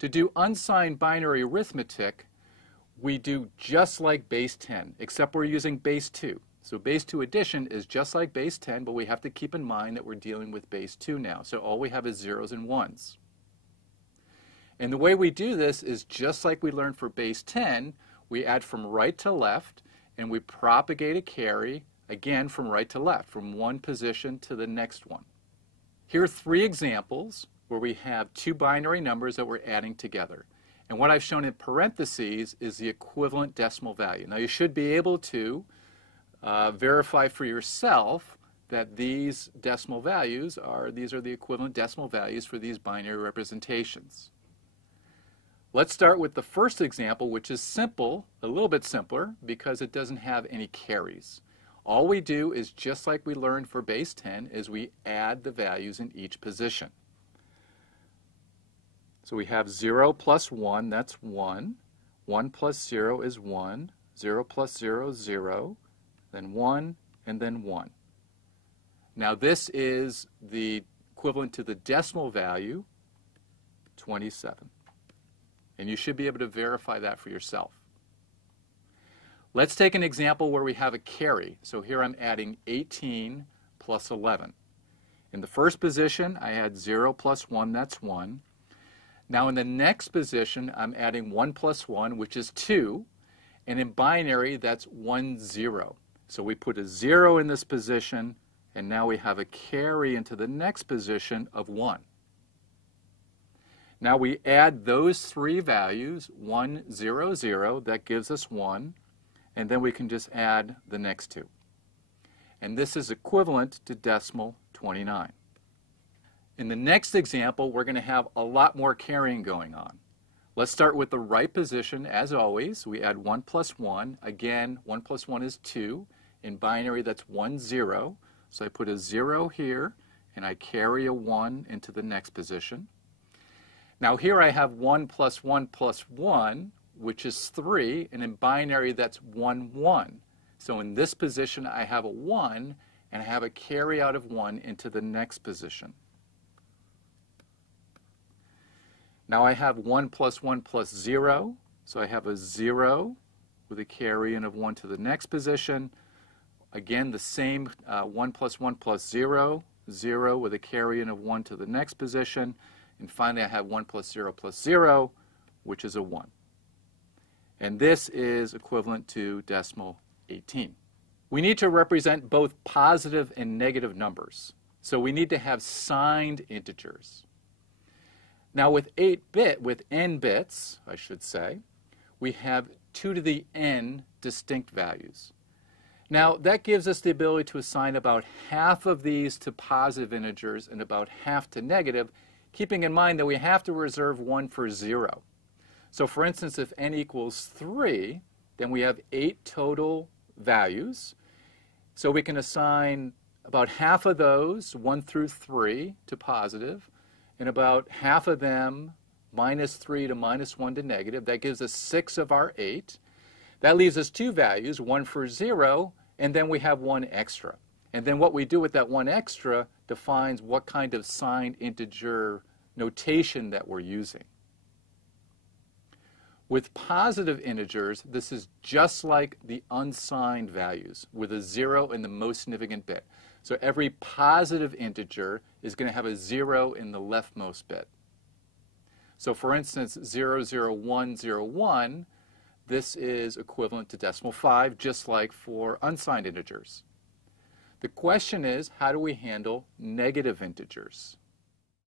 To do unsigned binary arithmetic, we do just like base 10, except we're using base 2. So base 2 addition is just like base 10, but we have to keep in mind that we're dealing with base 2 now. So all we have is zeros and ones. And the way we do this is just like we learned for base 10, we add from right to left, and we propagate a carry, again from right to left, from one position to the next one. Here are 3 examples where we have 2 binary numbers that we're adding together. And what I've shown in parentheses is the equivalent decimal value. Now you should be able to verify for yourself that these decimal values are the equivalent decimal values for these binary representations. Let's start with the first example, which is simple, a little bit simpler, because it doesn't have any carries. All we do is just like we learned for base 10, is we add the values in each position. So we have 0 plus 1, that's 1. 1 plus 0 is 1. 0 plus 0 is 0. Then 1, and then 1. Now this is the equivalent to the decimal value, 27. And you should be able to verify that for yourself. Let's take an example where we have a carry. So here I'm adding 18 plus 11. In the first position, I had 0 plus 1, that's 1. Now in the next position, I'm adding 1 plus 1, which is 2. And in binary, that's 1, 0. So we put a 0 in this position, and now we have a carry into the next position of 1. Now we add those 3 values, 1, 0, 0, that gives us 1, and then we can just add the next 2. And this is equivalent to decimal 29. In the next example, we're going to have a lot more carrying going on. Let's start with the right position. As always, we add 1 plus 1. Again, 1 plus 1 is 2. In binary, that's 1, 0. So I put a 0 here, and I carry a 1 into the next position. Now here I have 1 plus 1 plus 1, which is 3, and in binary that's 1, 1. So in this position I have a 1, and I have a carry out of 1 into the next position. Now I have 1 plus 1 plus 0, so I have a 0 with a carry in of 1 to the next position. Again, the same 1 plus 1 plus 0, 0 with a carry in of 1 to the next position. And finally, I have 1 plus 0 plus 0, which is a 1. And this is equivalent to decimal 18. We need to represent both positive and negative numbers. So we need to have signed integers. Now with 8-bit, with n bits, I should say, we have 2 to the n distinct values. Now that gives us the ability to assign about half of these to positive integers and about half to negative, keeping in mind that we have to reserve 1 for 0. So for instance, if n equals 3, then we have 8 total values. So we can assign about half of those, 1 through 3, to positive, and about half of them, minus 3 to minus 1 to negative. That gives us 6 of our 8. That leaves us 2 values, 1 for 0, and then we have 1 extra. And then what we do with that 1 extra defines what kind of signed integer notation that we're using. With positive integers, this is just like the unsigned values with a 0 in the most significant bit. So every positive integer is going to have a 0 in the leftmost bit. So for instance, 00101, this is equivalent to decimal 5, just like for unsigned integers. The question is, how do we handle negative integers?